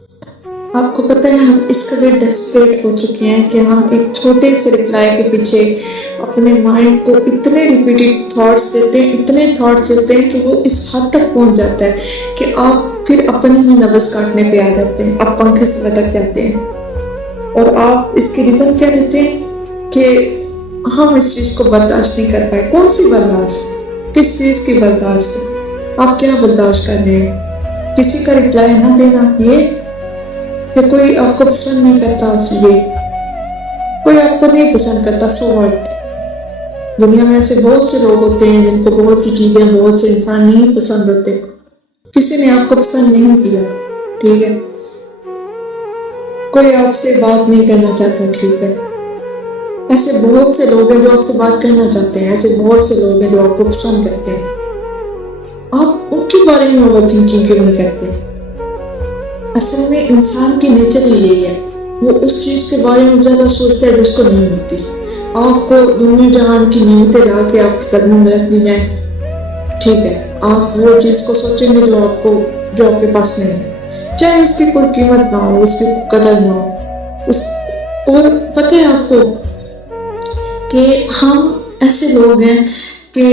آپ کو پتہ ہے ہم اس قدر ڈیسپریٹ ہو چکے ہیں کہ ہم ایک چھوٹے سے رپلائی کے پیچھے اپنے مائنڈ کو اتنے ریپیٹیڈ تھاٹس دیتے ہیں کہ وہ اس حد تک پہنچ جاتا ہے کہ آپ پھر اپنی ہی نبض کاٹنے پہ آ جاتے ہیں، آپ پنکھے سے لٹک جاتے ہیں۔ اور آپ اس کی ریزن کیا دیتے ہیں کہ ہم اس چیز کو برداشت نہیں کر پائے۔ کون سی برداشت؟ کس چیز کی برداشت؟ آپ کیا برداشت کر رہے ہیں؟ کسی کا رپلائی نہ دینا، یہ کہ کوئی آپ کو پسند نہیں کرتا، یہ کوئی آپ کو نہیں پسند کرتا، سو واٹ؟ دنیا میں ایسے بہت سے لوگ ہوتے ہیں جن کو بہت سی چیزیں، بہت سے انسان نہیں پسند ہوتے۔ کسی نے آپ کو پسند نہیں کیا، ٹھیک ہے، کوئی آپ سے بات نہیں کرنا چاہتا، ٹھیک ہے، ایسے بہت سے لوگ ہیں جو آپ سے بات کرنا چاہتے ہیں، ایسے بہت سے لوگ ہیں جو آپ کو پسند کرتے ہیں۔ آپ ان کے بارے میں اوور تھنکنگ کیوں نہیں کرتے؟ اصل میں انسان کی نیچر ہی یہی ہے، وہ اس چیز کے بارے میں زیادہ سوچتا ہے جو اس کو نہیں ہوتی۔ آپ کو دنیا جہان کی نعمتیں لا کے آپ کے قدموں میں رکھ دی جائیں، ٹھیک ہے، آپ وہ چیز کو سوچیں گے جو آپ کے پاس نہیں ہے، چاہے اس کی کوئی قیمت نہ ہو، اس کی قدر نہ ہو۔ اور پتہ ہے آپ کو کہ ہم ایسے لوگ ہیں کہ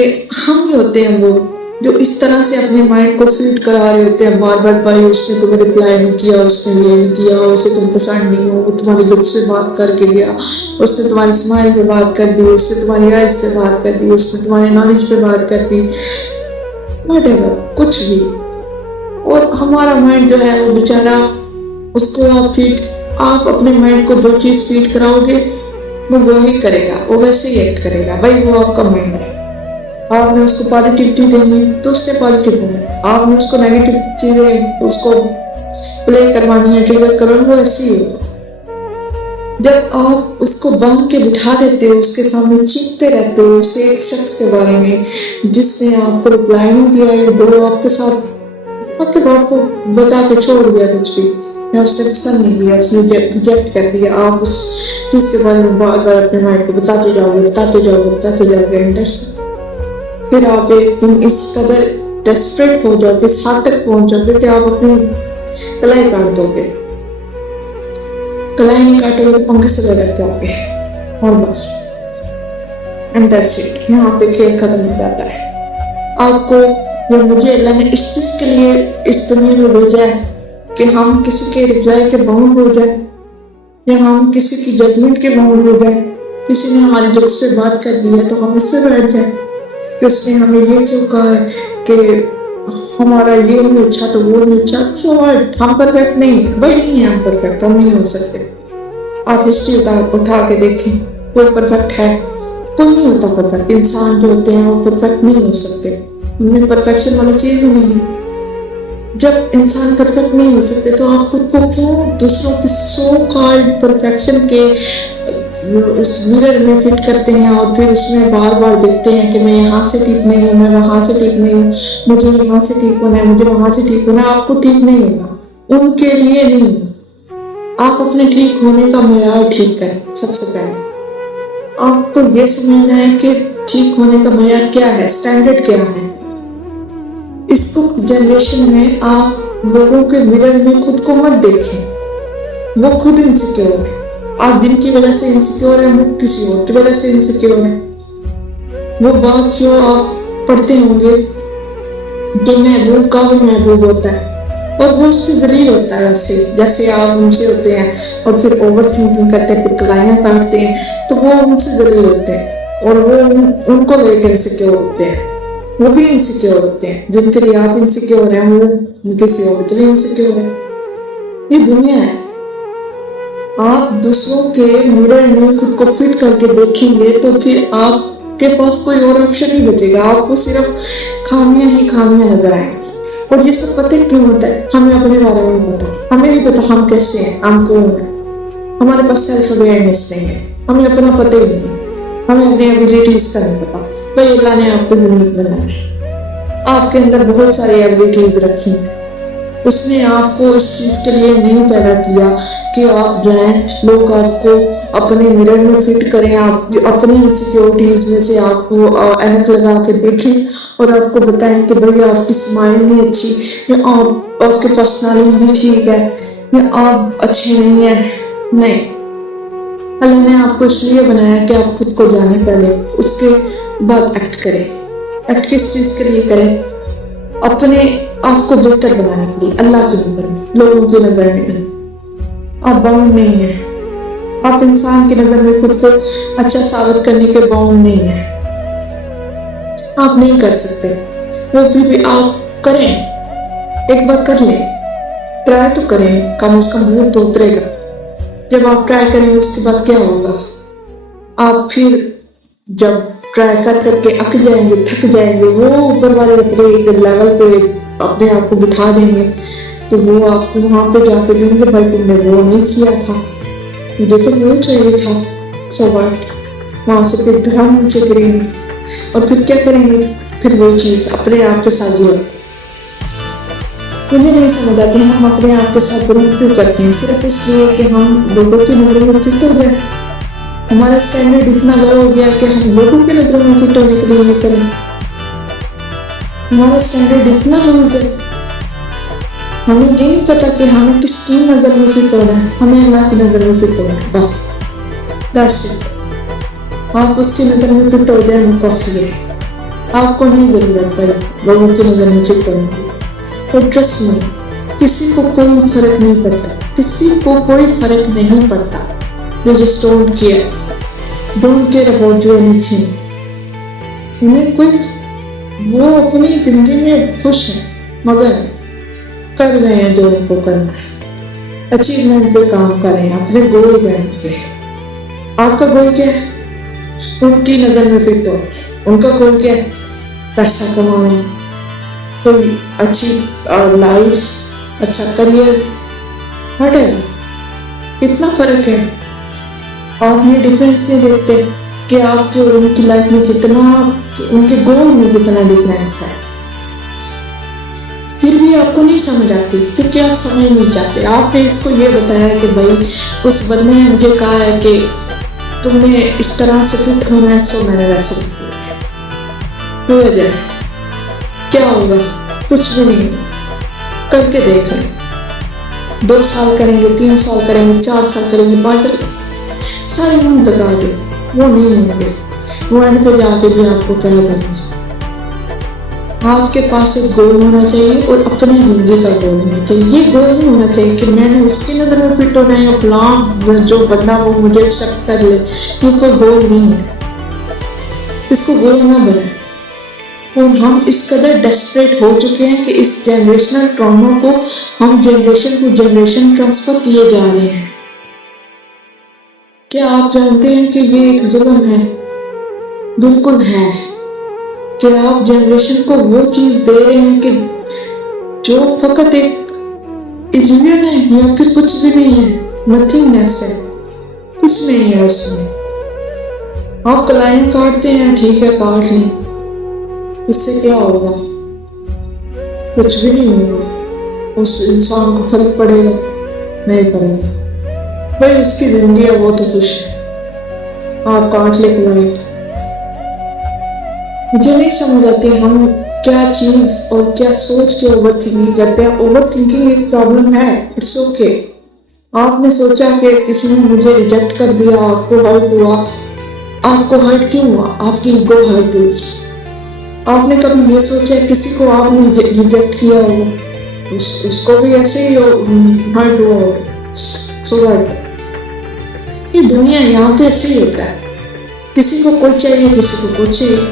ہم ہی ہوتے ہیں وہ جو اس طرح سے اپنے مائنڈ کو فیڈ کرا رہے ہوتے ہیں بار بار، بھائی اس نے تمہیں رپلائی نہیں کیا، اس نے یہ نہیں کیا، اسے تم پسند نہیں ہو، وہ تمہاری لکس پہ بات کر کے گیا، اس نے تمہاری اسمائل پہ بات کر دی، اس نے تمہاری آئیز پہ بات کر دی، اس نے تمہاری نالج پہ بات کر دی، واٹ ایور، کچھ بھی۔ اور ہمارا مائنڈ جو ہے وہ بیچارہ، اس کو آپ اپنے مائنڈ کو جو چیز فیڈ کراؤ گے وہ وہی کرے گا، وہ ویسے ہی ایکٹ کرے گا، بھائی وہ آپ کا مائنڈ ہے۔ آپ نے اس کو پازیٹیوٹی دینی تو اس نے پازیٹیو ہونا، آپ نے اس کو نیگیٹو چیزیں اس کو پلے کروانی ہے، ٹریگر کرو، وہ ایسے ہی ہوگا۔ جب آپ اس کو باندھ کے بٹھا دیتے ہو، اس کے سامنے چیختے رہتے ہو اسے ایک شخص کے بارے میں جس نے آپ کو رپلائی نہیں دیا ہے، جو آپ کے ساتھ مطلب آپ کو بتا کے چھوڑ دیا کچھ بھی، یا اس نے پسند نہیں دیا، اس نے ریجیکٹ کر دیا، آپ اس چیز کے بارے میں بار بار اپنے مائنڈ کو بتاتے جاؤ گے اندر سے، پھر آپ ایک دن اس قدر ڈیسپریٹ ہو جاؤ گے، اس حد تک پہنچ جاؤ گے کہ آپ اپنی کلائی کاٹ دو گے۔ کلائی نہیں کاٹو گے تو پنکھے سے لٹک جاؤ گے، اور بس اندر سے یہاں پہ کھیل ختم ہو جاتا ہے۔ آپ کو یا مجھے اللہ نے اس چیز کے لیے اس دنیا میں بھیجا ہے کہ ہم کسی کے رپلائی کے باؤنڈ ہو جائیں، یا ہم کسی کی ججمنٹ کے باؤنڈ ہو جائیں۔ کسی نے ہماری لکس پہ بات کر دی ہے تو ہم اس پہ بیٹھ جائیں کہ اس نے ہمیں یہ کیوں کہا ہے کہ ہمارا یہ نہیں اچھا تو وہ نہیں اچھا، سو واٹ، ہم پرفیکٹ نہیں، بھائی نہیں ہے، ہم پرفیکٹ ہم نہیں ہو سکتے۔ آپ ہسٹری اٹھا کے دیکھیں، کوئی پرفیکٹ ہے؟ کوئی نہیں ہوتا پرفیکٹ، انسان جو ہوتے ہیں وہ پرفیکٹ نہیں ہو سکتے، ان میں پرفیکشن والی چیز ہی نہیں ہے۔ جب انسان پرفیکٹ نہیں ہو سکتے تو آپ خود کو کیوں دوسروں کی سو کالڈ پرفیکشن کے اس مرر میں فٹ کرتے ہیں، اور پھر اس میں بار بار دیکھتے ہیں کہ میں یہاں سے ٹھیک نہیں ہوں، میں وہاں سے ٹھیک نہیں ہوں، مجھے یہاں سے ٹھیک ہونا ہے، مجھے وہاں سے ٹھیک ہونا ہے۔ آپ کو ٹھیک نہیں ہونا، ان کے لیے نہیں، آپ اپنے ٹھیک ہونے کا معیار ٹھیک کریں۔ سب سے پہلے آپ کو یہ سمجھنا ہے کہ ٹھیک ہونے کا معیار کیا ہے، سٹینڈرڈ کیا ہے۔ اس جنریشن میں آپ لوگوں کے مرر میں خود کو مت دیکھیں، وہ خود انسیکیور ہے، آپ جن کی وجہ سے انسیکیور ہیں وہ کسی اور کی وجہ سے انسیکیور ہیں۔ وہ بات جو آپ پڑھتے ہوں گے کہ محبوب کا وہ محبوب ہوتا ہے اور وہ اس سے ذلیل ہوتا ہے، ویسے جیسے آپ ان سے ہوتے ہیں اور پھر اوور تھنکنگ کرتے ہیں، پھر کلائیاں کاٹتے ہیں، تو وہ ان سے ذلیل ہوتے ہیں اور وہ ان کو لے کے انسیکیور ہوتے ہیں، وہ بھی انسیکیور ہوتے ہیں۔ جن کے لیے آپ انسیکیور ہیں وہ کسی اور کے لیے انسیکیور ہیں۔ یہ دنیا ہے، آپ دوسروں کے مرر میں خود کو فٹ کر کے دیکھیں گے تو پھر آپ کے پاس کوئی اور آپشن نہیں بچے گا، آپ کو صرف خامیاں ہی خامیاں نظر آئیں گی۔ اور یہ سب پتہ کیوں ہوتا ہے؟ ہمیں اپنے بارے میں نہیں پتا، ہمیں نہیں پتا ہم کیسے ہیں، ہم کون ہیں، ہمارے پاس سیلف اویئرنیس نہیں ہے، ہمیں اپنا پتہ ہی نہیں ہے، ہمیں اپنی ایبیلٹیز کا نہیں پتا۔ بھائی اللہ نے آپ کو یونیک بنایا ہے، آپ کے اندر بہت ساری ایبیلٹیز رکھی ہیں، اس نے آپ کو اس چیز کے لیے نہیں پیدا کیا کہ آپ جائیں لوگ آپ کو اپنے مرر میں فٹ کریں، آپ اپنی انسیکیورٹیز میں سے آپ کو اینک لگا کے دیکھیں اور آپ کو بتائیں کہ بھائی آپ کی اسمائل نہیں اچھی، یا آپ کی پرسنالٹی ٹھیک ہے، یا آپ اچھے نہیں ہیں. نہیں، اللہ نے آپ کو اس لیے بنایا کہ آپ خود کو جانیں پہلے، اس کے بعد ایکٹ کریں. ایکٹ کس چیز کے لیے کریں؟ اپنے آپ کو بہتر بنانے کے لیے، اللہ کی نظر میں، لوگوں کی نظر میں نہیں. آپ باؤنڈ نہیں ہیں. آپ انسان کی نظر میں خود کو اچھا ثابت کرنے کے باؤنڈ نہیں ہیں. آپ نہیں کر سکتے. وہ بھی آپ کریں، ایک بار کر لیں، ٹرائی تو کریں، کم از کم وہ تو اترے گا. جب آپ ٹرائی کریں گے اس کے بعد کیا ہوگا؟ آپ پھر جب ٹرائی کر کر کے اک جائیں گے، تھک جائیں گے، وہ اوپر والے اپنے ایک لیول پہ اپنے آپ کو بٹھا دیں گے، تو وہ آپ کو وہاں پہ جا کے دیں گے بھائی تم نے وہ نہیں کیا تھا، مجھے تو وہ چاہیے تھا. So what? وہاں سے پھر دھرم نیچے گریں گے اور پھر کیا کریں گے؟ پھر وہ چیز اپنے آپ کے ساتھ جڑے. مجھے نہیں سمجھ آتی ہم اپنے آپ کے ساتھ ضرور کیوں کرتے ہیں؟ صرف اس لیے کہ ہم لوگوں کی نظروں میں فٹ ہو جائیں. ہمارا اسٹینڈرڈ اتنا لو ہو گیا کہ ہم لوگوں کی نظروں میں فٹ ہونے کے لیے یہ کریں. ہمارا اسٹینڈرڈ اتنا لوز ہے، ہمیں یہ نہیں پتا کہ ہمیں کس کی نظر میں فٹ ہونا ہے. ہمیں اللہ کی نظر میں فٹ ہونا ہے، بس that's it. آپ اس کی نظر میں فٹ ہو جائیں وہ کافی ہے. آپ کو نہیں ضرورت پڑے لوگوں کی نظر میں فٹ ہونے کی. اور ٹرسٹ میں کسی کو کوئی فرق نہیں پڑتا، کسی کو کوئی فرق نہیں پڑتا. They just don't care about you anything. انہیں کوئی، وہ اپنی زندگی میں خوش ہیں مگر کر رہے ہیں جو ان کو کرنا ہے. اچیومنٹ پہ کام کر رہے ہیں، اپنے گول پہ ان کے. آپ کا گول کیا ہے؟ ان کی نظر میں فٹ ہو. ان کا گول کیا ہے؟ پیسہ کمانا، کوئی اچھی لائف، اچھا کریئر، وٹ ایور. کتنا فرق ہے. آپ یہ ڈفرینس نہیں دیکھتے کہ آپ جو ان کی لائف میں کتنا، ان کے گول میں کتنا ڈفرینس ہے. پھر بھی آپ کو نہیں سمجھ آتی کیونکہ آپ سمجھ نہیں چاہتے. آپ نے اس کو یہ بتایا کہ بھائی اس بندے نے مجھے کہا ہے کہ تم نے اس طرح سے فٹ ہونا ہے، سو میں نے ویسے ہو جائے. کیا ہوگا؟ کچھ بھی نہیں. کر کے دیکھیں. 2 سال کریں گے، 3 سال کریں گے، 4 سال کریں گے، 5 سال، سارے منہ لگا دیں، وہ نہیں ہوں گے. وہ اینڈ پہ جا کے بھی آپ کو کہہ دیں گے. آپ کے پاس ایک گول ہونا چاہیے اور اپنی زندگی کا گول ہونا چاہیے. یہ گول نہیں ہونا چاہیے کہ میں نے اس کی نظر میں فٹ ہونا ہے یا فلاں جو بندہ وہ مجھے ایکسیپٹ کر لے. یہ کوئی گول نہیں ہے، اس کو گول نہ بنائیں. اور ہم اس قدر ڈیسپریٹ ہو چکے ہیں کہ اس جنریشنل ٹراما کو ہم جنریشن کو جنریشن ٹرانسفر کیے جا رہے ہیں. کیا آپ جانتے ہیں کہ یہ ایک ظلم ہے؟ بالکل ہے. کہ آپ جنریشن کو وہ چیز دے رہے ہیں کہ جو فقط ایک ایلیوژن ہے یا پھر کچھ بھی نہیں ہے، نتھنگنیس ہے، کچھ نہیں ہے اس میں. آپ کلائیں کاٹتے ہیں، ٹھیک ہے کاٹ لیں، اس سے کیا ہوگا؟ کچھ بھی نہیں ہوگا. اس انسان کو فرق پڑے گا؟ نہیں پڑے گا. بھائی اس کی زندگی ہے، وہ تو خوش ہے. آپ کاٹ لے کلائیں. مجھے نہیں سمجھ آتی ہم کیا چیز اور کیا سوچ کے اوور تھنکنگ کرتے ہیں. اوور تھنکنگ ایک پرابلم ہے، اٹس اوکے. آپ نے سوچا کہ کسی نے مجھے ریجیکٹ کر دیا، آپ کو ہرٹ ہوا. آپ کو ہرٹ کیوں ہوا؟ آپ کی ایگو ہرٹ ہوئی. آپ نے کبھی یہ سوچا کسی کو آپ نے ریجیکٹ کیا ہوگا، اس کو بھی ایسے ہی ہرٹ ہوا ہوگا. سو ہرٹ. یہ دنیا یہاں پہ ایسے ہی ہوتا ہے. کسی کو کوئی چاہیے، کسی کو کچھ چاہیے.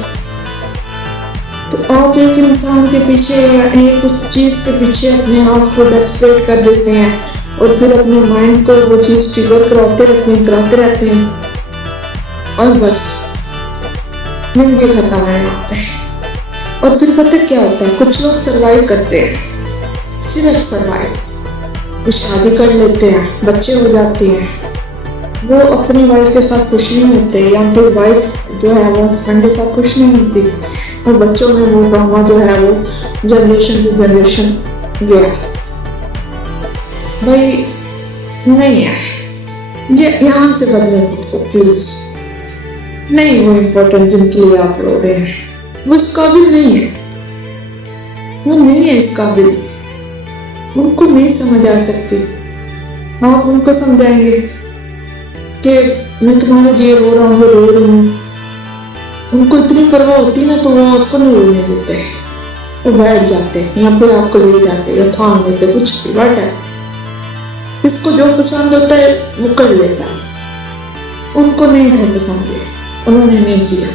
تو آپ ایک انسان کے پیچھے یا ایک اس چیز کے پیچھے اپنے آپ کو ڈیسپریٹ کر دیتے ہیں اور پھر اپنے مائنڈ کو وہ چیز ٹریگر کراتے رہتے ہیں اور بس زندگی ختم ہے یہاں پہ. اور پھر پتہ کیا ہوتا ہے؟ کچھ لوگ سروائیو کرتے ہیں، صرف سروائیو. وہ شادی کر لیتے ہیں، بچے ہو جاتے ہیں، وہ اپنی وائف کے ساتھ خوش نہیں ہوتے یا پھر وائف جو ہے وہ ہسبینڈ کے ساتھ خوش نہیں ہوتی. اور بچوں میں وہ ڈرامہ جو ہے وہ جنریشن ٹو جنریشن گیا. بھائی نہیں ہے، یہ یہاں سے بدلیں خود کو پلیز. نہیں وہ امپورٹنٹ جن کے لیے آپ رو رہے ہیں، وہ اس قابل نہیں ہے. وہ نہیں ہے اس قابل. ان کو نہیں سمجھ آ سکتی آپ ان کو سمجھائیں گے کہ میں تمہارے لیے رو رہا ہوں. ان کو اتنی پرواہ ہوتی نا تو وہ آپ کو نہیں رونے دیتے، وہ بیٹھ جاتے یا پھر آپ کو لے جاتے یا تھام لیتے، کچھ بھی بٹ ہے. اس کو جو پسند ہوتا ہے وہ کر لیتا ہے. ان کو نہیں تھا پسند، انہوں نے نہیں کیا.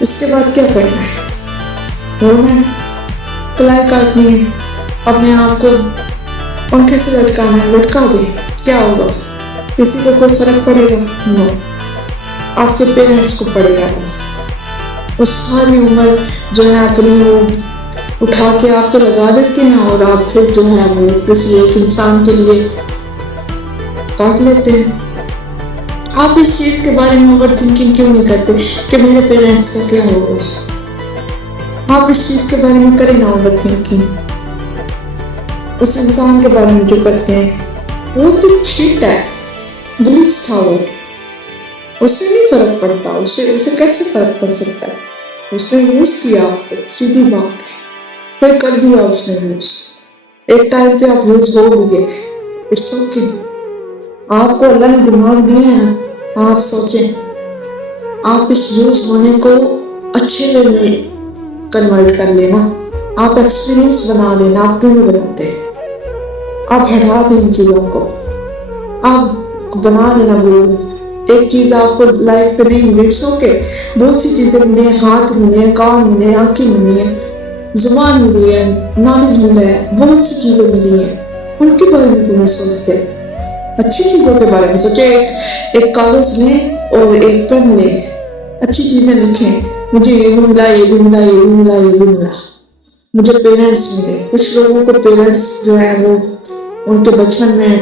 اس کے بعد کیا کرنا ہے؟ رونا ہے، کلائی کاٹنی ہے، اپنے آپ کو پنکھے سے لٹکانا ہے. لٹکا دے، کیا ہوگا؟ کسی کو کوئی فرق پڑے گا؟ نو. آپ کے پیرنٹس کو پڑے گا. بس وہ ساری عمر جو ہے اپنی وہ اٹھا کے آپ پہ لگا دیتے ہیں، اور آپ پھر جو ہے وہ کسی ایک انسان کے لیے کاٹ لیتے ہیں. آپ اس چیز کے بارے میں اوور تھنکنگ کیوں نہیں کرتے کہ میرے پیرنٹس کا کیا ہوگا؟ آپ اس چیز کے بارے میں کریں نا اوور تھنکنگ. اس انسان کے بارے میں جو کرتے ہیں وہ تو شٹ ہے، گلیس تھا، وہ اس سے نہیں فرق پڑتا. اسے کیسے فرق پڑ سکتا ہے؟ اس نے یوز کیا آپ کو، سیدھی بات ہے. پھر کر دیا اس نے یوز. ایک ٹائم پہ آپ یوز ہو بھی گئے. It's okay. آپ کو اللہ نے دماغ دیا ہے، آپ سوچیں. آپ اس یوز ہونے کو اچھے وے میں کنورٹ کر لینا. آپ ایکسپیرینس بنا لینا. آپ کیوں نہیں بناتے؟ آپ ہٹا دیں ان چیزوں کو، آپ بنا دینا گول. ایک چیز آپ کو لائف پہ نہیں ملی، اٹس اوکے. بہت سی چیزیں ملی ہیں، ہاتھ ملے ہیں، کان ملے ہیں، آنکھیں ملی ہیں، زبان ملی ہے، نالج ملا ہے، بہت سی چیزیں ملی ہیں. ان کے بارے میں کیوں نہیں سوچتے؟ اچھی چیزوں کے بارے میں سوچے. ایک کاغذ لیں اور ایک پین لیں، اچھی چیزیں لکھیں. مجھے یہ بھی ملا، یہ بھی ملا، یہ بھی ملا، یہ بھی ملا. مجھے پیرنٹس ملے. کچھ لوگوں کو پیرنٹس جو ہے وہ ان کے بچپن میں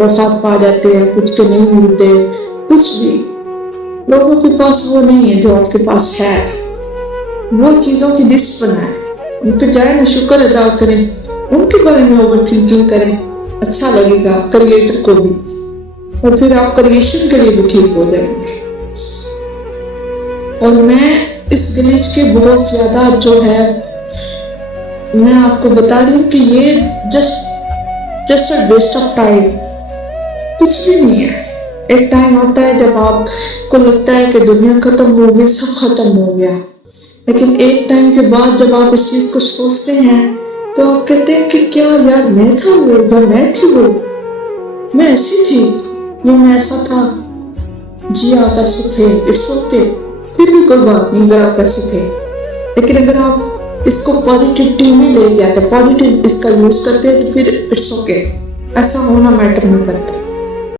وفات پا جاتے ہیں، کچھ کے نہیں ملتے. کچھ بھی لوگوں کے پاس وہ نہیں ہے جو آپ کے پاس ہے. وہ چیزوں کی لسٹ بنائیں، ان پہ جائیں نا، شکر ادا کریں. ان کے بارے میں اوور تھنکنگ کریں، اچھا لگے گا کریٹر کو بھی، اور پھر آپ کریشن کے لیے بھی ٹھیک ہو جائیں گے. اور میں اس گلیچ کے بہت زیادہ جو ہے میں آپ کو بتا رہی ہوں کہ یہ just a waste of time. کچھ بھی نہیں ہے. ایک ٹائم آتا ہے جب آپ کو لگتا ہے کہ دنیا ختم ہو گئی، سب ختم ہو گیا. لیکن ایک ٹائم کے بعد جب آپ اس چیز کو سوچتے ہیں تو آپ کہتے ہیں کہ کیا یار میں تھا وہ، یا میں تھی وہ، میں ایسی تھی یا میں ایسا تھا. جی آپ ایسے تھے، اٹس اوکے. پھر بھی کوئی بات نہیں اگر آپ ایسے تھے. لیکن اگر آپ اس کو پازیٹیوٹی میں لے کے آتے، پازیٹیو اس کا یوز کرتے ہیں، تو پھر اٹس اوکے. ایسا ہونا میٹر نہیں کرتا.